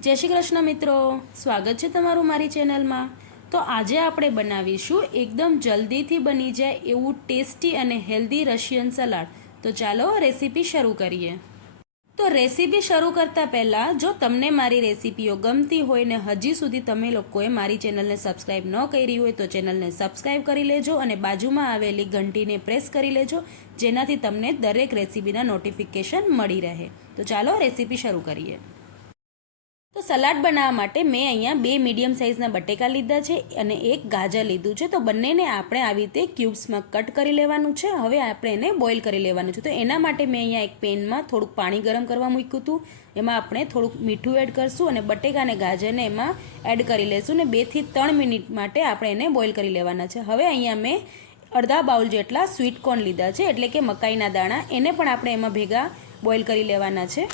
જય શ્રી કૃષ્ણ મિત્રો, સ્વાગત છે તમારું મારી ચેનલમાં। તો આજે આપણે બનાવીશું એકદમ જલ્દીથી બની જાય એવું ટેસ્ટી અને હેલ્ધી રશિયન સલાડ। તો ચાલો રેસીપી શરૂ કરીએ। તો રેસીપી શરૂ કરતાં પહેલાં જો તમને મારી રેસીપીઓ ગમતી હોય ને હજી સુધી તમે લોકોએ મારી ચેનલને સબસ્ક્રાઈબ ન કરી હોય તો ચેનલને સબસ્ક્રાઈબ કરી લેજો અને બાજુમાં આવેલી ઘંટીને પ્રેસ કરી લેજો, જેનાથી તમને દરેક રેસીપીના નોટિફિકેશન મળી રહે। તો ચાલો રેસીપી શરૂ કરીએ। તો સલાડ બનાવવા માટે મેં અહીંયા 2 મીડિયમ સાઇઝના બટેકા લીધા છે અને 1 ગાજર લીધું છે। તો બંનેને આપણે આવી રીતે ક્યુબ્સમાં કટ કરી લેવાનું છે। હવે આપણે એને બોઇલ કરી લેવાનું છે। તો એના માટે મેં અહીંયા એક પેનમાં થોડુંક પાણી ગરમ કરવા મૂક્યું હતું। એમાં આપણે થોડુંક મીઠું એડ કરશું અને બટેકા અને ગાજરને એમાં એડ કરી લઈશું અને 2 થી 3 મિનિટ માટે આપણે એને બોઇલ કરી લેવાના છે। હવે અહીંયા મેં અડધા બાઉલ જેટલા સ્વીટ કોર્ન લીધા છે, એટલે કે મકાઈના દાણા, એને પણ આપણે એમાં ભેગા બોઇલ કરી લેવાના છે।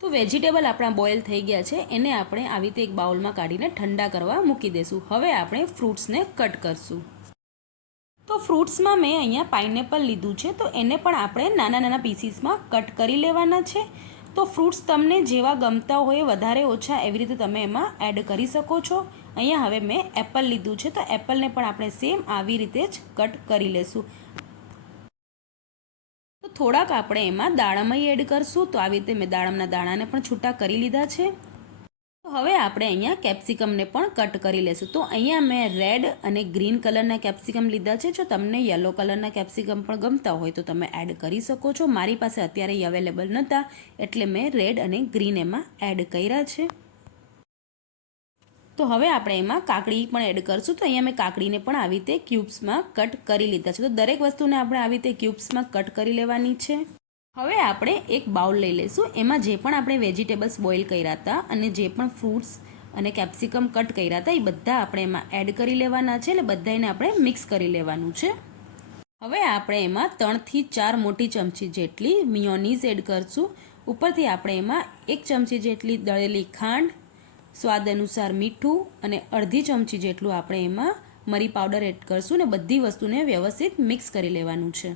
તો વેજીટેબલ આપણા બોઇલ થઈ ગયા છે, એને આપણે આવી રીતે એક બાઉલમાં કાઢીને ઠંડા કરવા મૂકી દઈશું। હવે આપણે ફ્રૂટ્સને કટ કરશું। તો ફ્રૂટ્સમાં મેં અહીંયા પાઇનેપલ લીધું છે, તો એને પણ આપણે નાના નાના પીસીસમાં કટ કરી લેવાના છે। તો ફ્રૂટ્સ તમને જેવા ગમતા હોય વધારે ઓછા એવી રીતે તમે એમાં એડ કરી શકો છો। અહીંયા હવે મેં એપલ લીધું છે, તો એપલને પણ આપણે સેમ આવી રીતે જ કટ કરી લેશું। તો થોડાક આપણે એમાં દાડમય એડ કરશું। તો આવી રીતે મેં દાડમના દાણાને પણ છૂટા કરી લીધા છે। તો હવે આપણે અહીંયા કેપ્સિકમને પણ કટ કરી લેશું। તો અહીંયા મેં રેડ અને ગ્રીન કલરના કેપ્સિકમ લીધા છે। જો તમને યલો કલરના કેપ્સિકમ પણ ગમતા હોય તો તમે એડ કરી શકો છો। મારી પાસે અત્યારે એ અવેલેબલ નહોતા એટલે મેં રેડ અને ગ્રીન એમાં એડ કર્યા છે। તો હવે આપણે એમાં કાકડી પણ એડ કરશું। તો અહીંયા મેં કાકડીને પણ આવી રીતે ક્યુબ્સમાં કટ કરી લીધા છે। તો દરેક વસ્તુને આપણે આવી રીતે ક્યુબ્સમાં કટ કરી લેવાની છે। હવે આપણે એક બાઉલ લઈ લઈશું। એમાં જે પણ આપણે વેજીટેબલ્સ બોઇલ કર્યા હતા અને જે પણ ફ્રૂટ્સ અને કેપ્સિકમ કટ કર્યા હતા એ બધા આપણે એમાં એડ કરી લેવાના છે, એટલે બધાને આપણે મિક્સ કરી લેવાનું છે। હવે આપણે એમાં 3 થી 4 મોટી ચમચી જેટલી મિયોનીઝ એડ કરશું। ઉપરથી આપણે એમાં 1 ચમચી જેટલી દળેલી ખાંડ, સ્વાદ અનુસાર મીઠું અને અડધી ચમચી જેટલું આપણે એમાં મરી પાવડર એડ કરશું ને બધી વસ્તુને વ્યવસ્થિત મિક્સ કરી લેવાનું છે।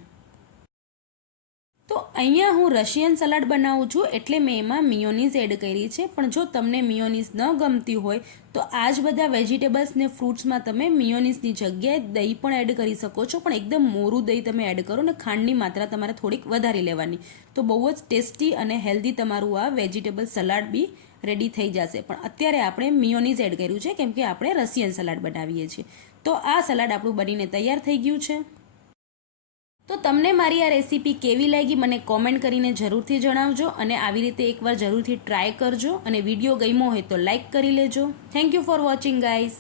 તો અહીંયા હું રશિયન સલાડ બનાવું છું એટલે મેં એમાં મિયોનીઝ એડ કરી છે, પણ જો તમને મિયોનીઝ ન ગમતી હોય તો આ જ બધા વેજીટેબલ્સ ને ફ્રૂટ્સમાં તમે મિયોનીઝની જગ્યાએ દહીં પણ એડ કરી શકો છો, પણ એકદમ મોરું દહીં તમે એડ કરો ને ખાંડની માત્રા તમારે થોડીક વધારી લેવાની। તો બહુ જ ટેસ્ટી અને હેલ્ધી તમારું આ વેજીટેબલ સલાડ બી રેડી થઈ જશે। પણ અત્યારે આપણે મિયોનીઝ એડ કર્યું છે કેમ કે આપણે રશિયન સલાડ બનાવીએ છીએ। તો આ સલાડ આપણું બનીને તૈયાર થઈ ગયું છે। તો તમને મારી આ રેસીપી કેવી લાગી મને કોમેન્ટ કરીને જરૂરથી જણાવજો અને આવી રીતે એકવાર જરૂરથી ટ્રાય કરજો અને વિડીયો ગમ્યો હોય તો લાઈક કરી લેજો। Thank you for watching guys.